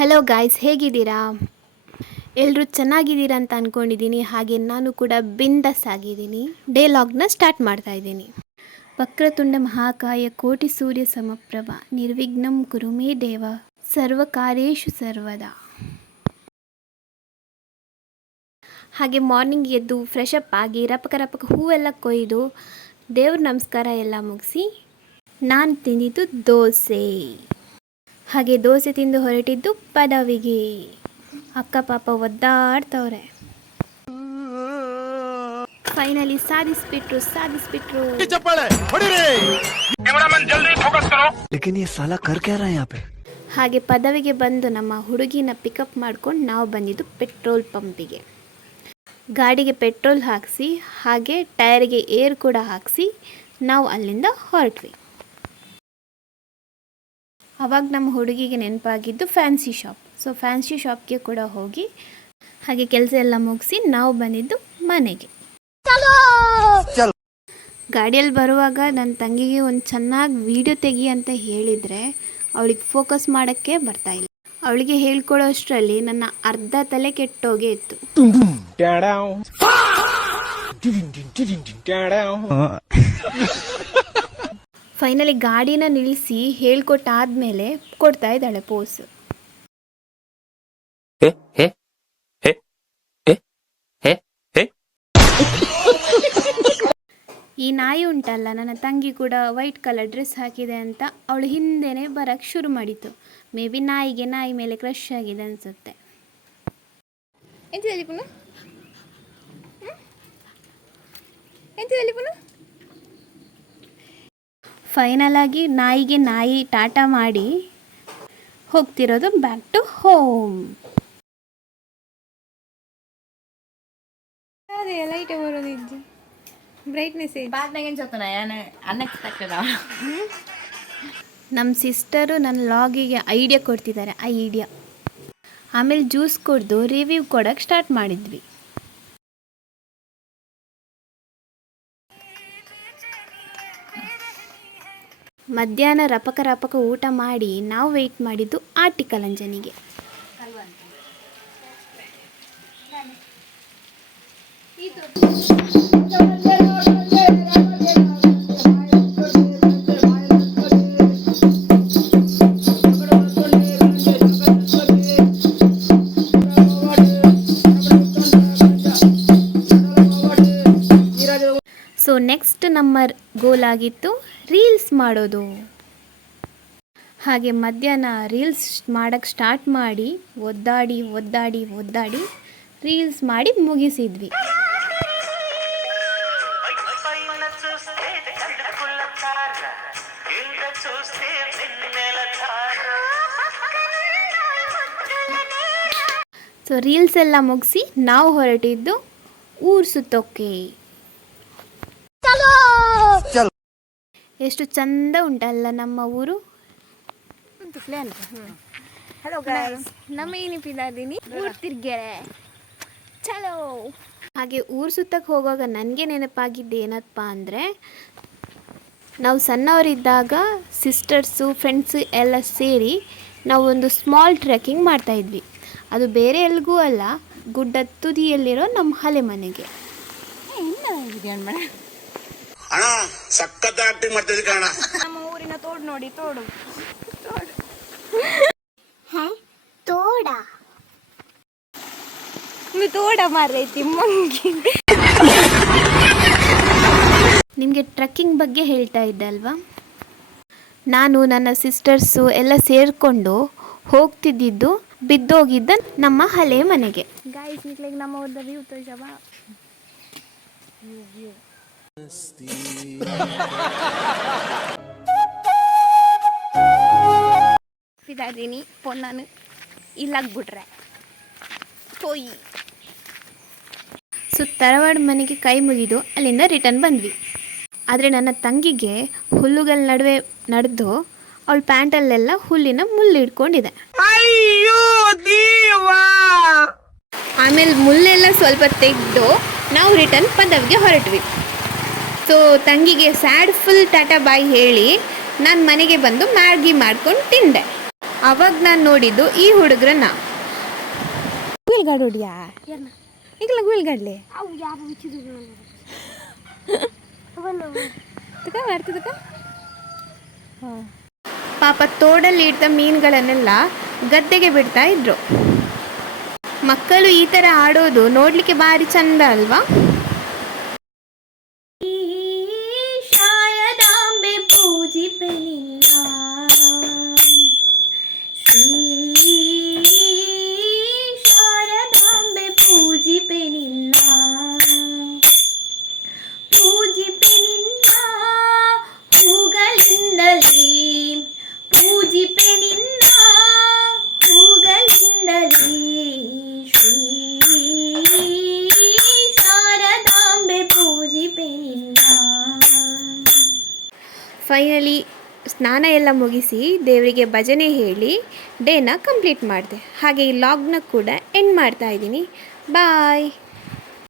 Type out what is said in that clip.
Hello guys, ಹೇಗಿದ್ದೀರಾ? ಎಲ್ಲರೂ ಚೆನ್ನಾಗಿದ್ದೀರಾ ಅಂತ ಅಂದ್ಕೊಂಡಿದ್ದೀನಿ. ಹಾಗೆ ನಾನು ಕೂಡ ಬಿಂದಾಸ್ ಆಗಿದ್ದೀನಿ. ಡೇ ಲಾಗ್ನ ಸ್ಟಾರ್ಟ್ ಮಾಡ್ತಾ ಇದ್ದೀನಿ. ವಕ್ರತುಂಡ ಮಹಾಕಾಯ ಕೋಟಿ ಸೂರ್ಯ ಸಮಪ್ರಭ ನಿರ್ವಿಘ್ನಂ ಕುರು ಮೇ ದೇವ ಸರ್ವಕಾರ್ಯೇಷು ಸರ್ವದಾ. ಹಾಗೆ ಮಾರ್ನಿಂಗ್ ಎದ್ದು ಫ್ರೆಶ್ ಅಪ್ ಆಗಿ ರಪಕ ಹೂವೆಲ್ಲ ಕೊಯ್ದು ದೇವ್ರ ನಮಸ್ಕಾರ ಎಲ್ಲ ಮುಗಿಸಿ ನಾನು ತಿಂದಿದ್ದು ದೋಸೆ. ಹಾಗೆ ದೋಸೆ ತಿಂದು ಹೊರಟಿದ್ದು ಪದವಿಗೆ. ಅಕ್ಕ ಪಾಪ ಒದ್ದಾಡ್ತವ್ರೆ. ಫೈನಲಿ ಸಾಧಿಸ್ಬಿಟ್ರು. ಹಾಗೆ ಪದವಿಗೆ ಬಂದು ನಮ್ಮ ಹುಡುಗಿನ ಪಿಕಪ್ ಮಾಡ್ಕೊಂಡು ನಾವು ಬಂದಿದ್ದು ಪೆಟ್ರೋಲ್ ಪಂಪಿಗೆ. ಗಾಡಿಗೆ ಪೆಟ್ರೋಲ್ ಹಾಕಿಸಿ ಹಾಗೆ ಟೈರ್ಗೆ ಏರ್ ಕೂಡ ಹಾಕಿಸಿ ನಾವು ಅಲ್ಲಿಂದ ಹೊರಟ್ವಿ. ಆವಾಗ ನಮ್ಮ ಹುಡುಗಿಗೆ ನೆನಪಾಗಿದ್ದು ಫ್ಯಾನ್ಸಿ ಶಾಪ್. ಸೊ ಫ್ಯಾನ್ಸಿ ಶಾಪ್ಗೆ ಕೂಡ ಹೋಗಿ ಹಾಗೆ ಕೆಲಸ ಎಲ್ಲ ಮುಗಿಸಿ ನಾವು ಬಂದಿದ್ದು ಮನೆಗೆ. ಗಾಡಿಯಲ್ಲಿ ಬರುವಾಗ ನನ್ನ ತಂಗಿಗೆ ಒಂದು ಚೆನ್ನಾಗಿ ವಿಡಿಯೋ ತೆಗಿ ಅಂತ ಹೇಳಿದರೆ ಅವಳಿಗೆ ಫೋಕಸ್ ಮಾಡೋಕ್ಕೆ ಬರ್ತಾಯಿಲ್ಲ. ಅವಳಿಗೆ ಹೇಳ್ಕೊಡೋ ಅಷ್ಟರಲ್ಲಿ ನನ್ನ ಅರ್ಧ ತಲೆ ಕೆಟ್ಟೋಗೇ ಇತ್ತು. ಫೈನಲಿ ಗಾಡಿನ ನಿಲ್ಲಿಸಿ ಹೇಳ್ಕೊಟ್ಟಾದ್ಮೇಲೆ ಕೊಡ್ತಾ ಇದ್ದಾಳೆ ಪೋಸ್. ಈ ನಾಯಿ ಉಂಟಲ್ಲ, ನನ್ನ ತಂಗಿ ಕೂಡ ವೈಟ್ ಕಲರ್ ಡ್ರೆಸ್ ಹಾಕಿದೆ ಅಂತ ಅವಳು ಹಿಂದೆನೆ ಬರಕ್ಕೆ ಶುರು ಮಾಡಿತು. ಮೇ ಬಿ ನಾಯಿ ಮೇಲೆ ಕ್ರಶ್ ಆಗಿದೆ ಅನ್ಸುತ್ತೆ. ಫೈನಲ್ ಆಗಿ ನಾಯಿ ಟಾಟಾ ಮಾಡಿ ಹೋಗ್ತಿರೋದು ಬ್ಯಾಕ್ ಟು ಹೋಮ್. ಲೈಟ್ ಬರೋದಿದ್ದು ಬ್ರೈಟ್ನೆಸ್ ನಮ್ಮ ಸಿಸ್ಟರು ನನ್ನ ಲಾಗಿಗೆ ಐಡಿಯಾ ಕೊಡ್ತಿದ್ದಾರೆ. ಆಮೇಲೆ ಜ್ಯೂಸ್ ಕುಡಿದು ರಿವ್ಯೂ ಕೊಡೋಕ್ಕೆ ಸ್ಟಾರ್ಟ್ ಮಾಡಿದ್ವಿ. ಮಧ್ಯಾಹ್ನ ರಪಕ ಊಟ ಮಾಡಿ ನಾವು ವೆಯ್ಟ್ ಮಾಡಿದ್ದು ಆರ್ಟಿಕಲ್ ಅಂಜನಿಗೆ. ಸೊ ನೆಕ್ಸ್ಟ್ ನಮ್ಮ ಗೋಲ್ ಆಗಿತ್ತು ರೀಲ್ಸ್ ಮಾಡೋದು. ಹಾಗೆ ಮಧ್ಯಾಹ್ನ ರೀಲ್ಸ್ ಮಾಡೋಕ್ಕೆ ಸ್ಟಾರ್ಟ್ ಮಾಡಿ ಒದ್ದಾಡಿ ರೀಲ್ಸ್ ಮಾಡಿ ಮುಗಿಸಿದ್ವಿ. ಸೊ ರೀಲ್ಸ್ ಎಲ್ಲ ಮುಗಿಸಿ ನಾವು ಹೊರಟಿದ್ದು ಊರು ಸುತ್ತೋಕೆ. ಎಷ್ಟು ಚಂದ ಉಂಟಲ್ಲ ನಮ್ಮ ಊರು. ಹಲೋ ಗೈಸ್, ನಮ್ಮ ಏನಿಪಿದ್ದೀನಿ ಊರು ತಿರ್ಗೆರೆ ಚಲೋ. ಹಾಗೆ ಊರು ಸುತ್ತಕ್ಕೆ ಹೋಗುವಾಗ ನನಗೆ ನೆನಪಾಗಿದ್ದು ಏನಪ್ಪ ಅಂದರೆ, ನಾವು ಸಣ್ಣವರಿದ್ದಾಗ ಸಿಸ್ಟರ್ಸು ಫ್ರೆಂಡ್ಸು ಎಲ್ಲ ಸೇರಿ ನಾವು ಒಂದು ಸ್ಮಾಲ್ ಟ್ರೆಕ್ಕಿಂಗ್ ಮಾಡ್ತಾಯಿದ್ವಿ. ಅದು ಬೇರೆ ಎಲ್ಗೂ ಅಲ್ಲ, ಗುಡ್ಡ ತುದಿಯಲ್ಲಿರೋ ನಮ್ಮ ಹಳೆ ಮನೆಗೆ. ನಮ್ಮ ಊರಿನ ತೋಡು ನೋಡಿ, ತೋಡು ತೋಡ ಮಾರೈತಿ ಮಂಗಿ. ನಿಮಗೆ ಟ್ರೆಕ್ಕಿಂಗ್ ಬಗ್ಗೆ ಹೇಳ್ತಾ ಇದ್ದೆ ಅಲ್ವಾ. ನಾನು ನನ್ನ ಸಿಸ್ಟರ್ಸು ಎಲ್ಲ ಸೇರಿಕೊಂಡು ಹೋಗ್ತಿದ್ದಿದ್ದು ಬಿದ್ದೋಗಿದ್ದ ನಮ್ಮ ಹಳೆ ಮನೆಗೆ. ಗಾಯ್ಸ್ ನಿಕ್ಲಿಗೆ ನಮ್ಮ ಊರದ ವ್ಯೂ ತೋರಿಸವ. ಇದಾದೀನಿ ಪೊನ್ನಾನು ಇಲ್ಲಾಗ್ಬಿಟ್ರೆ ಹೋಯಿ. ಸೊ ತರವಾಡ ಮನೆಗೆ ಕೈ ಮುಗಿದು ಅಲ್ಲಿಂದ ರಿಟರ್ನ್ ಬಂದ್ವಿ. ಆದರೆ ನನ್ನ ತಂಗಿಗೆ ಹುಲ್ಲುಗಳ ನಡುವೆ ನಡೆದು ಅವಳ ಪ್ಯಾಂಟಲ್ಲೆಲ್ಲ ಹುಲ್ಲಿನ ಮುಳ್ಳು ಹಿಡ್ಕೊಂಡಿದೆ. ಆಮೇಲೆ ಮುಳ್ಳೆಲ್ಲ ಸ್ವಲ್ಪ ತೆಗೆದು ನಾವು ರಿಟರ್ನ್ ಪದವಿಗೆ ಹೊರಟ್ವಿ. ಸೊ ತಂಗಿಗೆ ಸ್ಯಾಡ್ ಫುಲ್ ಟಾಟಾ ಬಾಯ್ ಹೇಳಿ ನಾನು ಮನೆಗೆ ಬಂದು ಮ್ಯಾಗಿ ಮಾಡ್ಕೊಂಡು ತಿಂದೆ. ಅವಾಗ ನಾನು ನೋಡಿದ್ದು ಈ ಹುಡುಗ್ರನ್ನ. ವೀಲ್ ಗಾಡಿ ಹೊಡಿಯಾ ಈಗಲ್ಲ ವೀಲ್ ಗಾಡ್ಲಿ ಮಾಡ್ತಿದ್ದಕ್ಕ. ಹಾಂ ಪಾಪ ತೋಡಲ್ಲಿ ಇಡ್ದ ಮೀನುಗಳನ್ನೆಲ್ಲ ಗದ್ದೆಗೆ ಬಿಡ್ತಾ ಇದ್ರು. ಮಕ್ಕಳು ಈ ಥರ ಆಡೋದು ನೋಡಲಿಕ್ಕೆ ಭಾರಿ ಚಂದ ಅಲ್ವಾ? ಶಾರದಾಂಬೆ ಪೂಜಿಪೆ ನಿನ್ನ, ಶ್ರೀ ಶಾರದಾಂಬೆ ಪೂಜಿಪೆ ನಿನ್ನ, ಪೂಜಿಪೆ ನಿನ್ನ ಹೂಗಳಿಂದಲೇ, ಪೂಜಿಪೆ ನಿನ್ನ ಹೂಗಳಿಂದಲೇ, ಶ್ರೀ ಶಾರದಾಂಬೆ ಪೂಜಿಪೆ ನಿನ್ನ. ಫೈನಲಿ ಸ್ನಾನ ಎಲ್ಲ ಮುಗಿಸಿ ದೇವರಿಗೆ ಭಜನೆ ಹೇಳಿ ಡೇನ ಕಂಪ್ಲೀಟ್ ಮಾಡಿದೆ. ಹಾಗೆ ಈ ಲಾಗ್ನ ಕೂಡ ಎಂಡ್ ಮಾಡ್ತಾ ಇದ್ದೀನಿ. ಬಾಯ್.